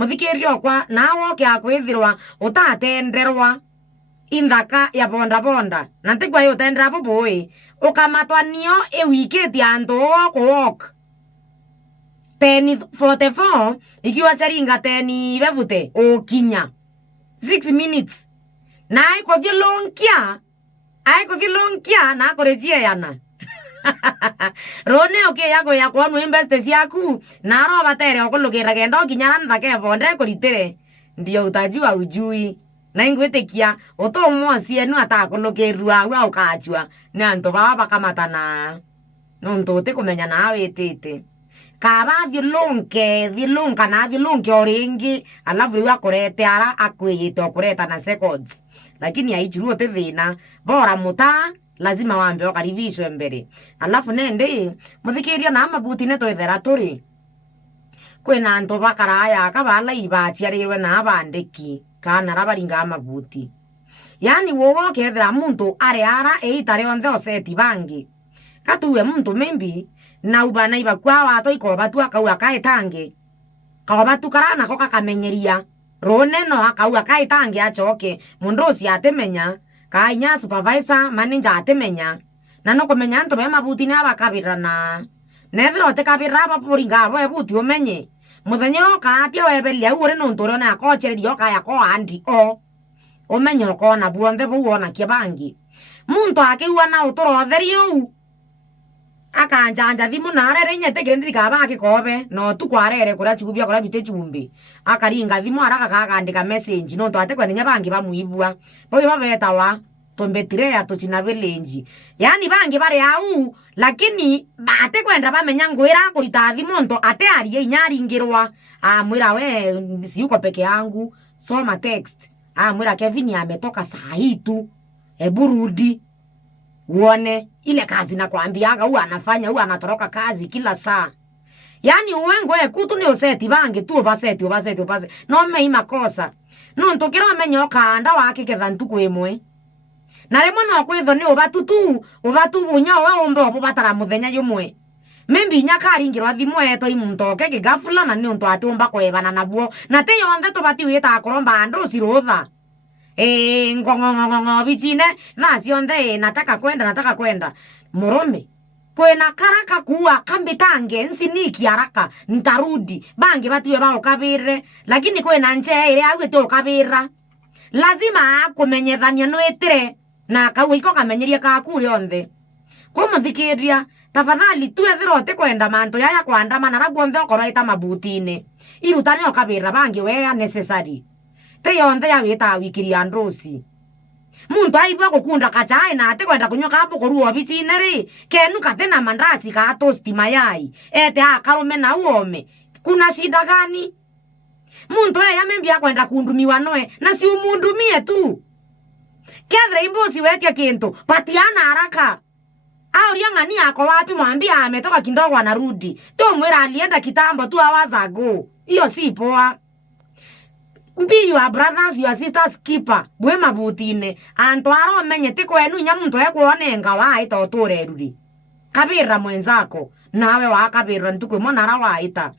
muthikirio kwa nawo kya kwithirwa utatenderwa indaka ya bonda bonda na ntikwa yo tendera bubui ukamatwanio ewiketi andu walk 10:44 ikiwa charinga 10 bebute okinya 6 minutes na aiko thilonkia na akorejie yana rone yako ya kwanu investors yaku na ro batere okulugira gendo kinyana ndake bonde kuritire ndio utajua ujui na ingwitikia utomosie nu atakulukirua wa ukajua ni antu baba bakamatana nuntu utikumenya nawe tete kaba thilunka na thilunke oringi alafu riwa kurete ara akwiyite okureta na seconds lakini aichiruo te thina bora muta lazima wambe okaribishwe mbere alafu nende muthikiria na mabuti ne twethera turi kwina antu bakaraya kabala ibachiarirwe na abandiki kana rabaringa mabuti yani wowo kethera muntu ara eitare onthe oseti bangi katuwe muntu maybe na ubana ibakwa wato ikobatu akauga kaetange kabatu karana ko kakamenyeria rone no akauga kaetange achoke mundu ucio atemenya kainya supervisor manager atemenya na no kumenya ntu be mabuti na bakabirana nethiro te kabira bapuringa bo ebuti umenye muthenya okatia webelia ure nuntu rona akochererio kaya ko andi umenye ukona buonde buona kibangi muntu akiwa na utorotherio akanjanja thimu na arere nyete kirendiri kaba akikobe no tukwarere kura chubia kura bite chumbi akaringa thimu araka kakandika message no twate kwenya bangi bamuibua boyo babeta wa tombetire ya tochina village yani bangi bare au lakini bate kwenda bamenya ngwira kurita thimu nto ate ari inyaringirwa mwira we siuko peke yangu soma text mwira Kevin ametoka saa hii tu eburudi uone ile kazi na kuambiaga huwa anafanya huwa anatoroka kazi kila saa yani uwengwe kutu ni useti bangi tu baseti no me makosa no ntokira amenyo kanda wake kethantu kwemwe na rimwe no kwitho ni ubatu bunya wa ombe obo batara muthenya yumwe membi nyakaringirwa thimu eto imuntoke kigafula na ni untu atumba kwebana nabuo na te yonthe tubati wita akoromba andu sirutha ngongongongo bichine nasi onde nataka kwenda murume kwena karaka kuwa kambitange nsiniki haraka nitarudi bangi batiwe bao kabire lakini kwena nche ile agwete okabira lazima akumenyethania no etire na kawe iko kamenyeria ka kuri onde kumuthikiria tafadhali twethirote kwenda manto yaya kwandama na raguonthe okoroita mabutine irutane okabira bangi we necessary te yonthe ya wita wikiri androsi muntu aibwa gukunda kachai na ate kwenda kunyoka hapo koruo bicine ri kenu katena mandasi ka tosti mayai ete akarume na uome kuna shida gani muntu ya membia kwenda kundumiwa noe na si umundumie tu kedre imbosi wetia kintu patiana haraka au riangani yako wapi mwambia ametoka kindogo anarudi to mwera alienda kitambo tu awazago hiyo si poa. Be your brothers, your sisters keeper. Bwe mabutine. Antwaro menye tiko enu nyamuntu ekuone ngawa ita otore rudi. Kabira mwenzako. Nawe wakabira ntuku monara waita.